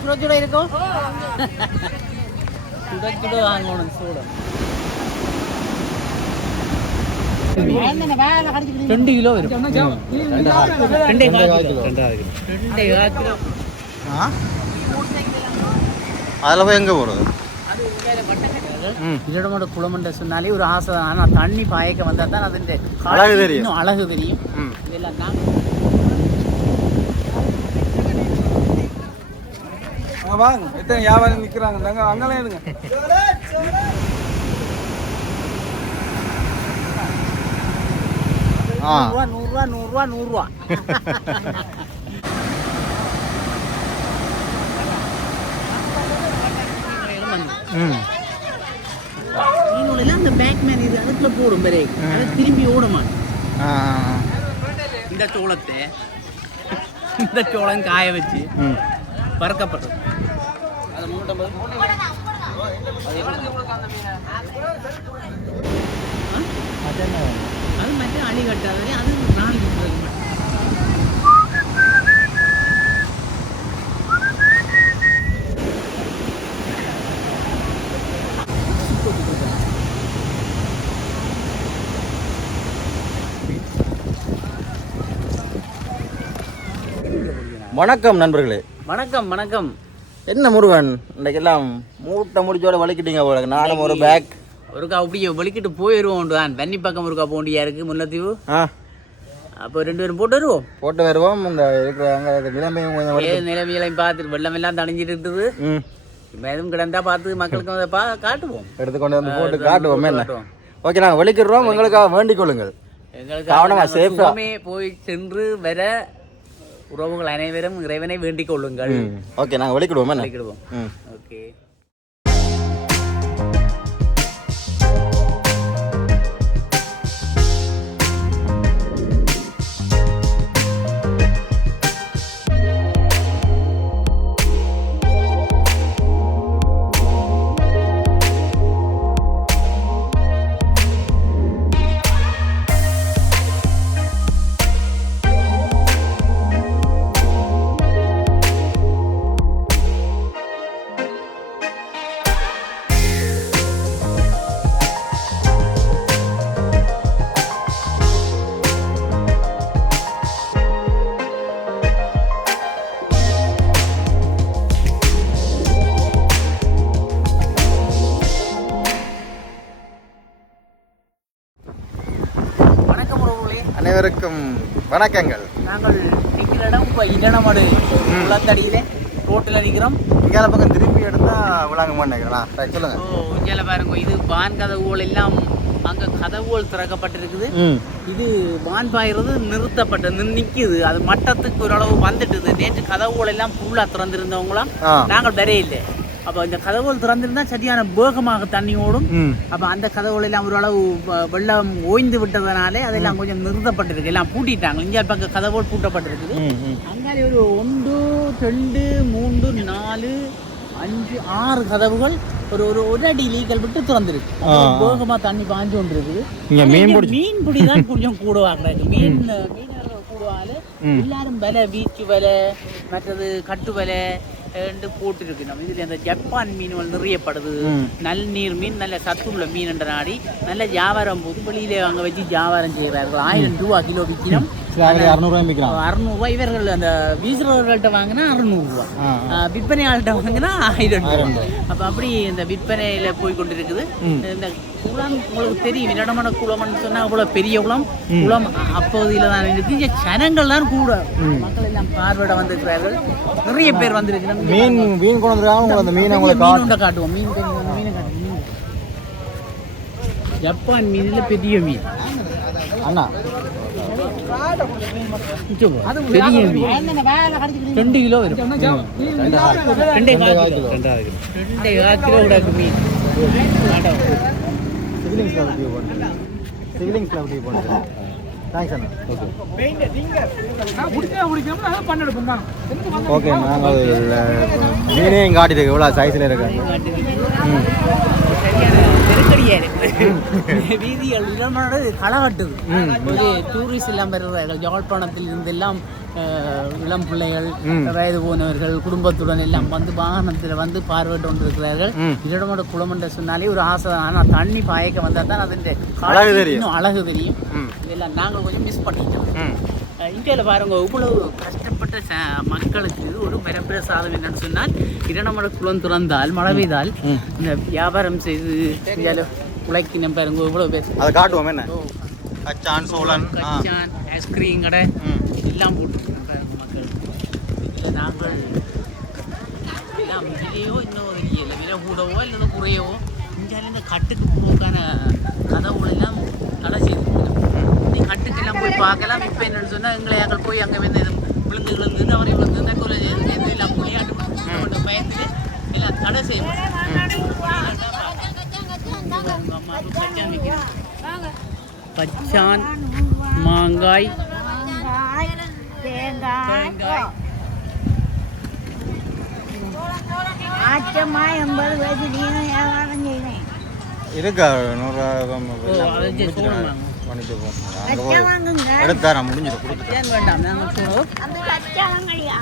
சுட. இருக்கும் கிலோ ரெண்டே கால் கிலோ ஆ? அதில் போய் எங்கே போகிறது இதோட மட்டும் குளமண்ட சொன்னாலே ஒரு ஆசை தான். ஆனால் தண்ணி பாயக்க வந்தால் தான் அதுന്റെ அழகு தெரியும். இன்னும் அழகு தெரியும். இதெல்லாம் தான் வாங்க. எத்தனை வியாபாரம் நிற்கிறாங்க நாங்கள் அங்கெல்லாம் எடுங்க நூறுரூவா நூறுரூவா நூறுரூவா நூறுரூவா. ம். மீனோட அந்த பேக் மேன் இது அதுக்குள்ள போடும் பெரிய அது திரும்பி ஓடுமா இந்த சோளத்தை இந்த சோளம் காய வச்சு ஆ. அது முன்னூற்றம்பது அது மற்ற அழி அது நாளைக்கு மட்டும். வணக்கம் நண்பர்களே வணக்கம் வணக்கம். என்ன முருகன்? இன்னைக்கெல்லாம் மூட்டை முடிச்சோட வலிக்கிட்டீங்க போல. நானும் ஒரு பேக் ஒருக்கா அப்படியே வலிக்கிட்டு போயிடுவோம் தான். தண்ணி பக்கம் ஒருக்கா போண்டியா இருக்கு முல்லத்தீவு? ஆ. அப்போ ரெண்டு பேரும் போட்டு வருவோம். போட்டு வருவோம். இந்த இருக்கிற அங்கே நிலைமையும் கொஞ்சம் நிலைமையெல்லாம் பார்த்துட்டு வெள்ளம் எல்லாம் தணிஞ்சிட்டு இருக்குது. ம். இப்போ எதுவும் கிடந்தா பார்த்து மக்களுக்கு அதை பா காட்டுவோம். எடுத்துக்கொண்டு வந்து போட்டு காட்டுவோம். என்ன. ஓகே நாங்கள் வலிக்கிறோம். உங்களுக்காக வேண்டிக் கொள்ளுங்கள். எங்களுக்கு கவனமா, நாங்கள் safe ஆ. சுகமே போய் சென்று வர உறவுகள் அனைவரும் இறைவனை வேண்டிக் கொள்ளுங்கள். ஓகே நாங்கள் வலிக்கிடுவோம் என்ன? வலிக்கிடுவோம் ம். ஓகே. அனைவருக்கும் வணக்கங்கள். நாங்கள் நிற்கிற இடம் இப்போ இடனமடு குளத்தடியிலே ரோட்டில் நிற்கிறோம். இங்கால பக்கம் திருப்பி எடுத்தா விளாங்க நினைக்கிறேன். ரைட் சொல்லுங்க. ஓ இங்கே பாருங்க இது வான் கதவுகள் எல்லாம் அங்கே கதவுகள் திறக்கப்பட்டிருக்குது. இது வான் பாயிறது நிறுத்தப்பட்டு நிற்கிது அது மட்டத்துக்கு ஓரளவு வந்துட்டுது. நேற்று கதவுகள் எல்லாம் ஃபுல்லாக திறந்திருந்தவங்களாம் நாங்கள் வரையில்லை. அப்போ இந்த கதவுகள் திறந்திருந்தா சரியான வேகமாக தண்ணி ஓடும். அப்போ அந்த கதவுகள் எல்லாம் ஓரளவு வெள்ளம் ஓய்ந்து விட்டதனாலே அதெல்லாம் கொஞ்சம் நிறுத்தப்பட்டிருக்கு. எல்லாம் பூட்டிட்டாங்க. இங்கே பக்கம் கதவுகள் பூட்டப்பட்டிருக்குது. அங்காலே ஒரு ஒன்று ரெண்டு மூன்று நாலு அஞ்சு ஆறு கதவுகள் ஒரு ஒரு ஒரு அடி லீக்கல் விட்டு திறந்திருக்கு. வேகமா தண்ணி பாஞ்சு கொண்டு இருக்குது இங்க ஆனா மீன் பிடிச்சி- மீன் பிடி தான் கொஞ்சம் கூடுவாங்க. மீன் மீனர்கள் கூடுவாங்க. எல்லாரும் விலை வீச்சு விலை மற்றது கட்டு விலை என்று போட்டிருக்கு. நம்ம இதுல இந்த ஜப்பான் மீன்கள் நிறையப்படுது. ம். நல்ல நீர் மீன் நல்ல சத்துள்ள மீன் என்ற நாடி நல்ல வியாபாரம் போது வெளியில அங்க வச்சு வியாபாரம் செய்கிறார்கள் ஆயிரம் ரூபா கிலோ விற்கிறோம் அறுநூறுவா இவர்கள் அந்த வீசுறவர்கள்ட்ட வாங்கினா அறுநூறுவா ஆ விற்பனையாள்கிட்ட வாங்கினா ஆயிரம் ரூபாய். அப்போ அப்படி இந்த விற்பனையில் போய் கொண்டிருக்குது. இந்த குளம் உங்களுக்கு தெரியும். இடமான குளம்னு சொன்னா அவ்வளோ பெரிய குளம். குளம் அப்பகுதியில் தான் இருக்கு. இங்கே ஜனங்கள் தான் கூட. மக்கள் எல்லாம் பார்வையிட வந்திருக்கிறார்கள். நிறைய பேர் வந்திருக்கிறாங்க. மீன் மீன் கொண்டு உங்களை அந்த மீனை உண்டை காட்டுவோம். மீன் மீனை காட்டுவோம். மீன். ஜப்பான் மீனில் பெரிய மீன். அண்ணா. அது பெரிய மீன். ரெண்டு கிலோ வரும். ரெண்டே கால் கிலோ. ரெண்டே கால் கிலோ. கூட இருக்கு மீன். சிவிலிங்ஸில் விட்டிய போட்டு சிவிலிங்ஸில் விட்டிய போட்டு தேங்க்ஸ் அண்ணா ஓகே நாங்கள் மீனையும் காட்டிட்டு எவ்வளோ சைஸில் இருக்காங்க வீதிகள் இடமானது களை கட்டுது ஒரு டூரிஸ்ட் எல்லாம் வருவார்கள் யாழ்ப்பாணத்தில் இருந்து எல்லாம் இளம் பிள்ளைகள். வயது போனவர்கள் குடும்பத்துடன் எல்லாம் வந்து வாகனத்தில் வந்து பார்வையிட்டு கொண்டிருக்கிறார்கள். இரடமோட குளம் என்று சொன்னாலே ஒரு ஆசை தான். ஆனால் தண்ணி பாயக்க வந்தால் தான் அதன் அழகு தெரியும். இன்னும் அழகு தெரியும். இதெல்லாம் நாங்கள் கொஞ்சம் மிஸ் பண்ணிட்டோம். இந்தியாவில் பாருங்க இவ்வளவு கஷ்டப்பட்ட மக்களுக்கு ஒரு வரப்பிரசாதம் என்னன்னு சொன்னால் இரண்டமட குளம் திறந்தால் மழை பெய்தால். இந்த வியாபாரம் செய்து இந்தியாவில் உழைக்கணும் பாருங்க இவ்வளோ பேர். அதை காட்டுவோம் என்ன? கச்சான் சோழன் கச்சான் ஐஸ்கிரீம் கடை. எல்லாம் போட்டுருக்கோம் பாருங்க மக்கள். இதில் நாங்கள் எல்லாம் விலையோ இன்னும் இல்லை விலை கூடவோ இல்லது குறையவோ இந்தியாவில் இந்த கட்டுக்கு போக்கான கதவுகள் எல்லாம் தடை செய்திருக்கணும் நீ கட்டுக்கெல்லாம் போய் பார்க்கலாம். இப்போ என்னன்னு சொன்னால் எங்களை எங்கள் போய் அங்கே வந்து விழுந்து விழுந்து அவரை விழுந்து தற்கொலை செய்து செய்து எல்லாம் விளையாட்டு பயந்து எல்லாம் தடை செய்யணும் பச்சான் மாங்காய் தேங்காய் ஆச்சமா எண்பது வயசு நீனும் வியாபாரம் செய்யணும் இருக்கா நூறுரூவா ஓ, அது சரி, சோளம் வாங்க. பண்ணிட்டு போவோம் அங்கே கச்சா போய் வாங்குங்க எடுத்தாரா முடிஞ்சிடும் கொடுத்துட்டேன் ஏன் வேண்டாம் நாங்கள் சோளம் அந்த கச்சா வாங்கலையா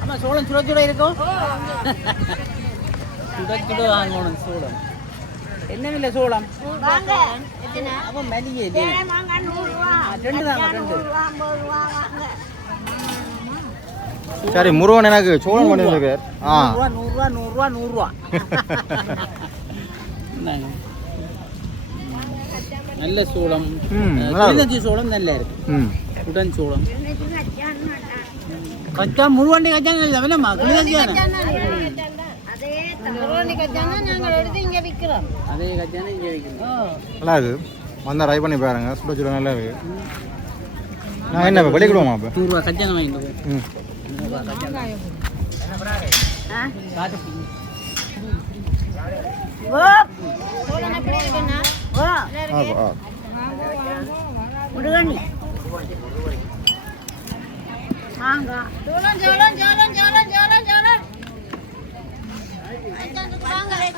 ஆமாம் சோளம் சுட சுட இருக்கும் சுட சுட வாங்கணும் சோளம் என்ன விலை சோளம் வாங்க எத்தனை அப்போ மல்லிகை சரி முருகன் எனக்கு சோழன் பண்ணியிருக்கார் ஆ. நூறுரூவா நூறுரூவா நூறுரூவா. நல்ல சோளம் நல்லா. கிளிநொச்சி சோளம் நல்லா இருக்கு. உடன் சோளம். கச்சா முருவண்டி கச்சா இல்லை வேணாமா? அதே கச்சானா நாங்கள் எடுத்து இங்கே விற்கிறோம் அதே கச்சானே இங்கே வைக்கணும் நல்லா இருக்கு. வந்தால் ட்ரை பண்ணி பாருங்க. சுட சுட நல்லா இருக்கு. நான் என்ன வெளிக்கிடுவோமா அப்போ நூறுரூவா கச்சானை வாங்கிட்டு ம்.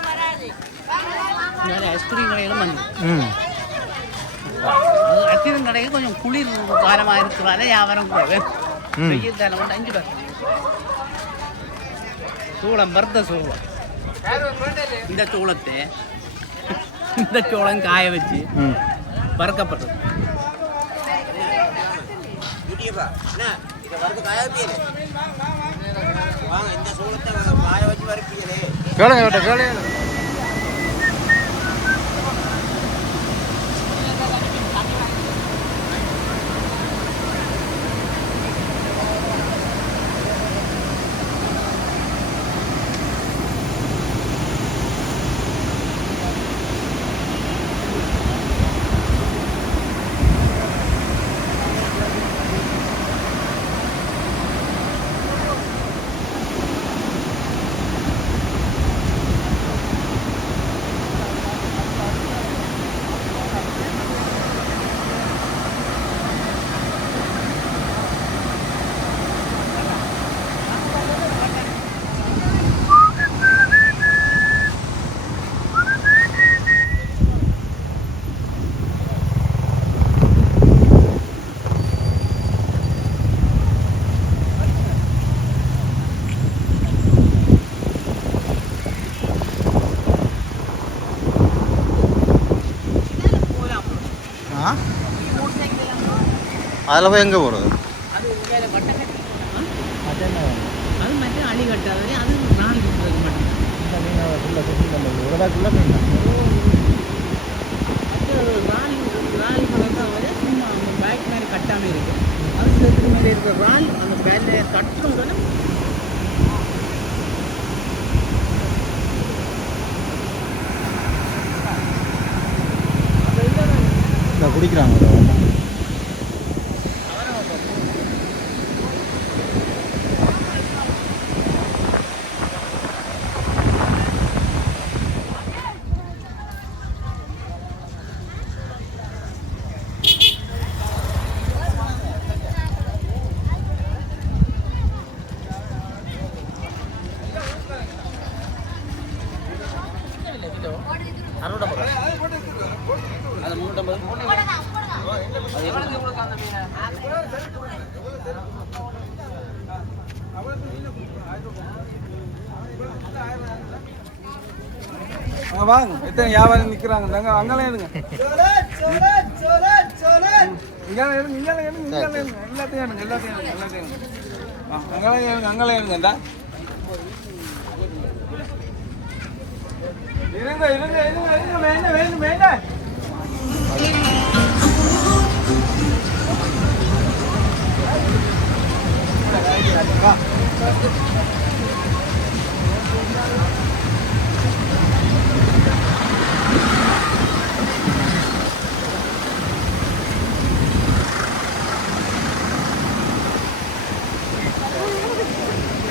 வராது நிறைய ஐஸ்கிரீம் கடைகளும் வந்து ம் ஐஸ்கிரீம் கடைக்கு கொஞ்சம் குளிர் காலமாக இருக்கிறதால வியாபாரம் கூட. ம். வெயில் காலம் கொண்டு அஞ்சு பேர் சோளம் வறுத்த சோளம். இந்த சோளத்தை இந்த சோளம் காய வச்சு வறுக்கப்பட்டது. கேளுங்க கேட்ட கேளுங்க ஆ அதில் போய் எங்கே போகிறது அது மேலே வட்டை கட்டி அது மட்டும் அழி கட்டாது அது நாள் கொடுக்குறது மட்டும் அது ஒரு ரால் ரால் பழக்கம் வந்து சும்மா அந்த பேக் மேலே கட்டாமல் இருக்கு. அது சேர்த்து மேலே இருக்கிற ரால் அந்த பேல கட்டும் தானே குடிக்கிறாங்க அறுபது முந்நூற்றம்பது அங்க வாங்க. எத்தனை வியாபாரம் நிக்கிறாங்க? தாங்க அங்கெல்லாம் எடுங்க இங்கெல்லாம் எடுங்க இங்கெல்லாம் எடுங்க இங்கெல்லாம் எடுங்க எல்லாத்தையும் எடுங்க எல்லாத்தையும் எடுங்க எல்லாத்தையும் எடுங்க. அங்கெல்லாம் எடுங்க அங்கெல்லாம் எடுங்கடா இருங்க இருங்க இருங்க இருங்க வேண்டாம் வேணும் வேண்டாம்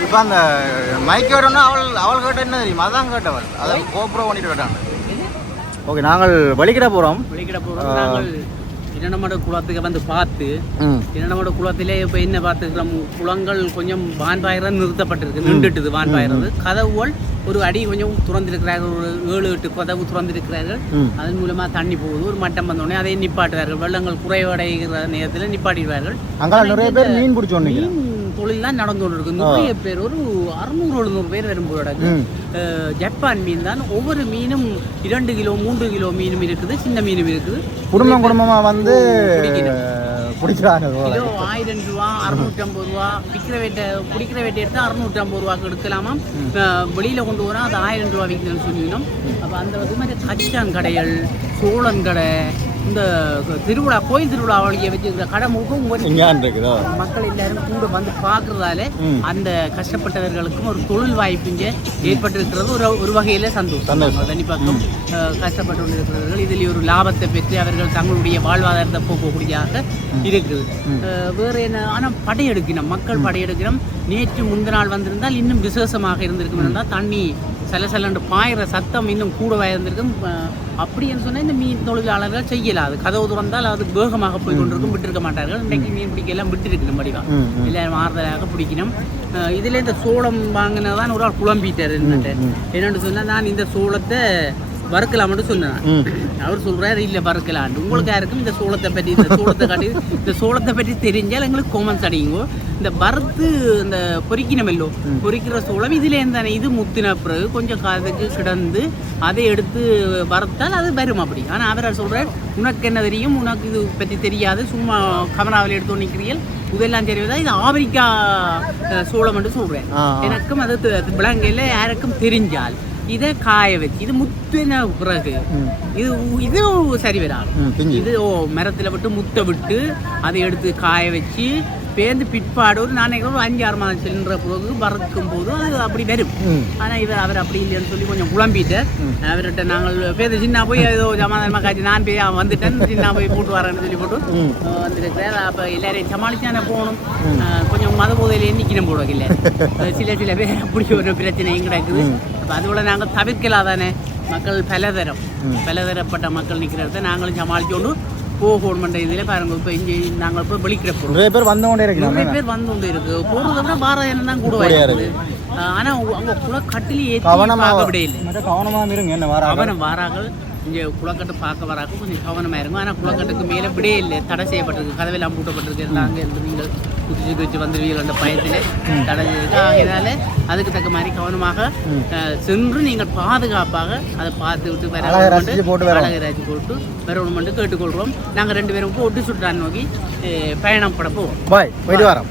இப்போ அந்த மைக் கேட்டோன்னா அவள் அவள் கேட்ட என்ன தெரியும்? அதான் கேட்டவள். அதை கோப்ரோ பண்ணிட்டு கேட்டாங்க ஓகே நாங்கள் வலிக்கிட போகிறோம் வெளிக்கிட போகிறோம் நாங்கள் இரண்டமட குளத்துக்கு வந்து பார்த்து இரண்டமட குளத்திலே இப்போ என்ன பார்த்துக்கிறோம் குளங்கள் கொஞ்சம் வான்பாயிரம் நிறுத்தப்பட்டிருக்கு நின்றுட்டுது வான்பாயிறது கதவுகள் ஒரு அடி கொஞ்சம் துறந்திருக்கிறார்கள் ஒரு ஏழு எட்டு கதவு துறந்திருக்கிறார்கள். அதன் மூலமாக தண்ணி போகுது ஒரு மட்டம் வந்தோடனே அதை நிப்பாட்டுவார்கள். வெள்ளங்கள் குறைவடைகிற நேரத்தில் நிப்பாட்டிடுவார்கள். அங்கே நிறைய பேர் மீன் மீன் தொழில் தான் நடந்து கொண்டு இருக்கு நிறைய பேர் ஒரு அறுநூறு எழுநூறு பேர் அஹ், ஜப்பான் மீன் தான் ஒவ்வொரு மீனும் இரண்டு கிலோ மூன்று கிலோ மீனும் இருக்குது சின்ன மீனும் இருக்குது. குடும்பம் குடும்பமாக வந்து. பிடிக்கிறாங்க. கிலோ ஆயிரம் ரூபா அறுநூற்றம்பது ரூபா விற்கிற வேட்டை பிடிக்கிற வேட்டை எடுத்து அறுநூற்றம்பது ரூபாய்க்கு எடுக்கலாமா? வெளியில கொண்டு போனா அது ஆயிரம் ரூபா விற்கணும்னு சொல்லிக்கணும் அப்போ அந்த மாதிரி கச்சான் கடைகள் சோழன் கடை இந்த திருவிழா கோயில் திருவிழா வழியை வச்சுருக்கிற கடை முழுக்கும் இருக்குதோ மக்கள் எல்லாரும் கூட வந்து பார்க்கறதால. அந்த கஷ்டப்பட்டவர்களுக்கும் ஒரு தொழில் வாய்ப்பு இங்கே ஏற்பட்டிருக்கிறது. ஒரு ஒரு வகையில் சந்தோஷம். சந்தோஷம். தனிப்பக்கம் கஷ்டப்பட்டு கொண்டிருக்கிறவர்கள் இதில் ஒரு லாபத்தை பெற்று அவர்கள் தங்களுடைய வாழ்வாதாரத்தை போக்கக்கூடியதாக இருக்குது. வேறு என்ன ஆனால் படையெடுக்கணும் மக்கள் படையெடுக்கணும் நேற்று முந்தின நாள் வந்திருந்தால் இன்னும் விசேஷமாக இருந்திருக்கும் என்றால் தண்ணி சலசலண்டு பாயிற சத்தம் இன்னும் கூடவாக இருந்திருக்கும். அப்படின்னு சொன்னால் இந்த மீன் தொழிலாளர்கள் செய்யலாது கதவு திறந்தால் அது வேகமாக போய் கொண்டிருக்கும். விட்டிருக்க மாட்டார்கள். இன்றைக்கு மீன் பிடிக்கலாம். விட்டிருக்கணும் படிவா ம் ம். எல்லாரும் ஆறுதலாக பிடிக்கணும். இதுல இந்த சோளம் வாங்கினதான் ஒரு ஆள் குழம்பிட்டார் என்னட்டு. என்னன்னு சொன்னா நான் இந்த சோளத்தை வறுக்கலாம்னு சொன்னேன். அவர் சொல்றாரு இல்ல வறுக்கலாம் உங்களுக்கு யாருக்கும் இந்த சோளத்தை பற்றி இந்த சோளத்தை காட்டி இந்த சோளத்தை பற்றி தெரிஞ்சால் எங்களுக்கு கோமன்ஸ் அடிங்கோ இந்த வறுத்து இந்த பொரிக்கணுமல்லோ பொரிக்கிற சோளம் இதுல தானே இது முத்தின பிறகு கொஞ்சம் காதுக்கு கிடந்து அதை எடுத்து வறுத்தால் அது வரும் அப்படி. ஆனா அவர் சொல்றார் உனக்கு என்ன தெரியும்? உனக்கு இது பற்றி தெரியாது. சும்மா கமராவில் எடுத்து நிற்கிறீர்கள் இதெல்லாம் தெரியாதா இது ஆப்பிரிக்கா சோளம் என்று ஆ. எனக்கும் அது விலங்கையில் யாருக்கும் தெரிஞ்சால் இதை காய வச்சு இது முத்தின பிறகு இது இது சரி வராது இது ஓ மரத்தில் விட்டு முட்டை விட்டு அதை எடுத்து காய வச்சு பேர்ந்து பிற்பாடு ஒரு நான் ஒரு அஞ்சு ஆறு மாதம் செல்லுற பிறகு வறுக்கும் போது அது அப்படி வரும். ஆனால் இவர் அவர் அப்படி இல்லைன்னு சொல்லி கொஞ்சம் குழம்பிட்டு அவர்கிட்ட நாங்கள் பேர் சின்ன போய் ஏதோ சமாதானமாக காய்ச்சி நான் போய் அவன் வந்துட்டேன் சின்ன போய் போட்டு வரேன்னு சொல்லி போட்டு வந்திருக்கிறார் அப்போ எல்லாரையும் சமாளிச்சானே போகணும். கொஞ்சம் மத போதையில் எண்ணிக்கணும் போட இல்லை சில சில பேர் அப்படி ஒரு பிரச்சனையும் கிடக்குது. அப்போ அதோட நாங்கள் தவிர்க்கலாதானே? மக்கள் பலதரம். பலதரப்பட்ட மக்கள் நிற்கிறத நாங்களும் சமாளிச்சோண்டு போகணுமென்ற இதில் பாருங்க. இப்போ இங்கே நாங்கள் இப்போ வெளிக்கிற போகிறோம் நிறைய பேர் வந்தவொண்டே நிறைய இருக்கிறாங்க பேர் வந்து கொண்டு இருக்கு. போறதை விட பாரதம் தான் கூட இருக்குது. ஆனா அங்க குள கட்டிலி ஏற்றி கவனமாக விடையில்லை. கவனமாக இருங்க என்ன வர கவனம் வாரார்கள் இங்கே குளக்கட்டு பார்க்க வராங்க. கொஞ்சம் கவனமாக இருக்கும் ஆனால் குளக்கட்டுக்கு மேலே விடே இல்லை. தடை செய்யப்பட்டிருக்கு. கதவெல்லாம் பூட்டப்பட்டிருக்கு. அங்கே இருந்து நீங்கள் குதிச்சு குதிச்சு வந்துடுவீர்கள் என்ற பயத்தில். தடை செய்து ஆகையினால அதுக்கு தக்க மாதிரி கவனமாக சென்று நீங்கள் பாதுகாப்பாக அதை பார்த்து விட்டு வர அழகை ரசிச்சு போட்டு வரணும். கேட்டுக்கொள்கிறோம். நாங்கள் ரெண்டு பேரும் போட்டு சுட்டான் நோக்கி அஹ், பயணப்பட போவோம். பாய் போயிட்டு வரோம்.